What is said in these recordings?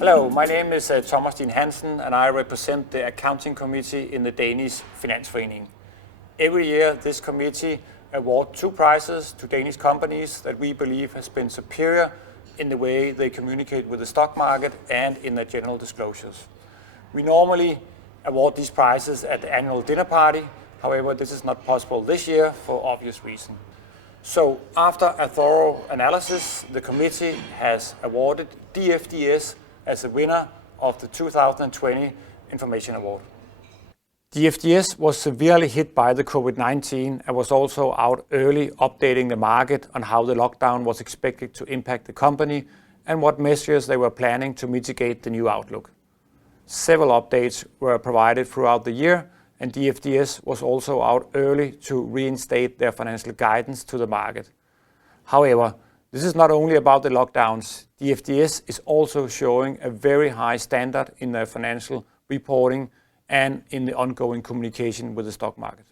Hello, my name is Thomas Steen Hansen and I represent the accounting committee in the Danish Finansforening. Every year this committee awards 2 prizes to Danish companies that we believe has been superior in the way they communicate with the stock market and in their general disclosures. We normally award these prizes at the annual dinner party, however this is not possible this year for obvious reasons. So after a thorough analysis, the committee has awarded DFDS as the winner of the 2020 Information Award. DFDS was severely hit by the COVID-19 and was also out early updating the market on how the lockdown was expected to impact the company and what measures they were planning to mitigate the new outlook. Several updates were provided throughout the year, and DFDS was also out early to reinstate their financial guidance to the market. However, this is not only about the lockdowns. DFDS is also showing a very high standard in their financial reporting and in the ongoing communication with the stock market.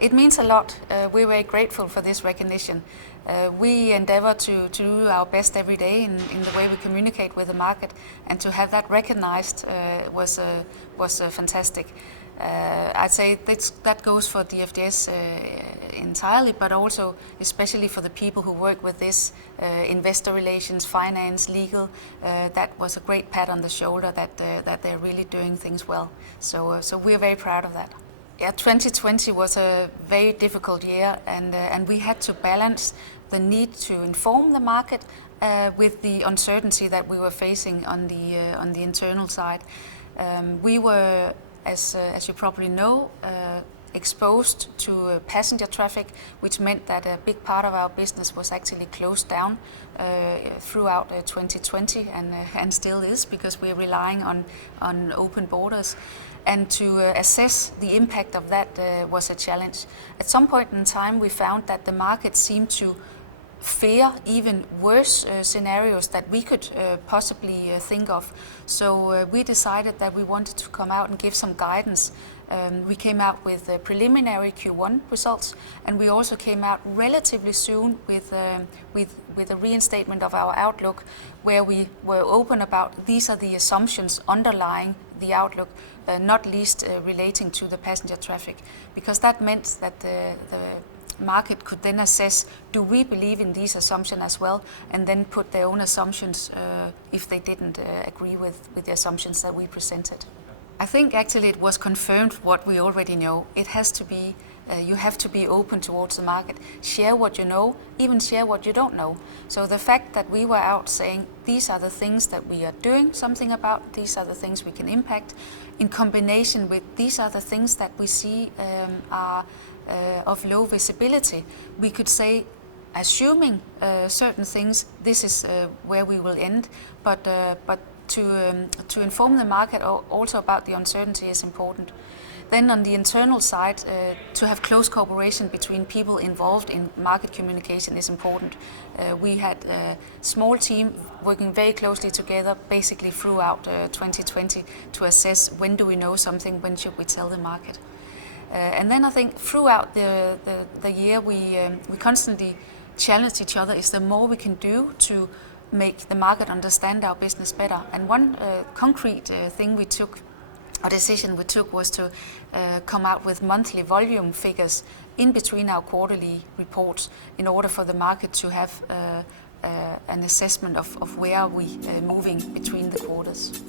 It means a lot. We're very grateful for this recognition. We endeavor to do our best every day in the way we communicate with the market, and to have that recognized was fantastic. I'd say that goes for DFDS entirely, but also especially for the people who work with this, investor relations, finance, legal. That was a great pat on the shoulder that they're really doing things well. So we're very proud of that. Yeah, 2020 was a very difficult year, and we had to balance the need to inform the market with the uncertainty that we were facing on the internal side. We were, as you probably know, exposed to passenger traffic, which meant that a big part of our business was actually closed down throughout 2020 and still is, because we're relying on open borders. And to assess the impact of that was a challenge. At some point in time we found that the market seemed to fear even worse scenarios that we could possibly think of. So we decided that we wanted to come out and give some guidance. We came out with preliminary Q1 results, and we also came out relatively soon with a reinstatement of our outlook, where we were open about these are the assumptions underlying the outlook, not least relating to the passenger traffic, because that meant that the market could then assess, do we believe in these assumptions as well, and then put their own assumptions if they didn't agree with the assumptions that we presented. I think actually it was confirmed what we already know. It has to be, you have to be open towards the market, share what you know, even share what you don't know. So the fact that we were out saying these are the things that we are doing something about, these are the things we can impact, in combination with these are the things that we see are of low visibility, we could say, assuming certain things, this is where we will end, but to inform the market also about the uncertainty is important. Then on the internal side, to have close cooperation between people involved in market communication is important. We had a small team working very closely together basically throughout 2020 to assess when do we know something, when should we tell the market. And then I think throughout the year we constantly challenged each other, is there more we can do to make the market understand our business better? And one concrete thing we took, a decision we took, was to come out with monthly volume figures in between our quarterly reports in order for the market to have an assessment of where we are moving between the quarters.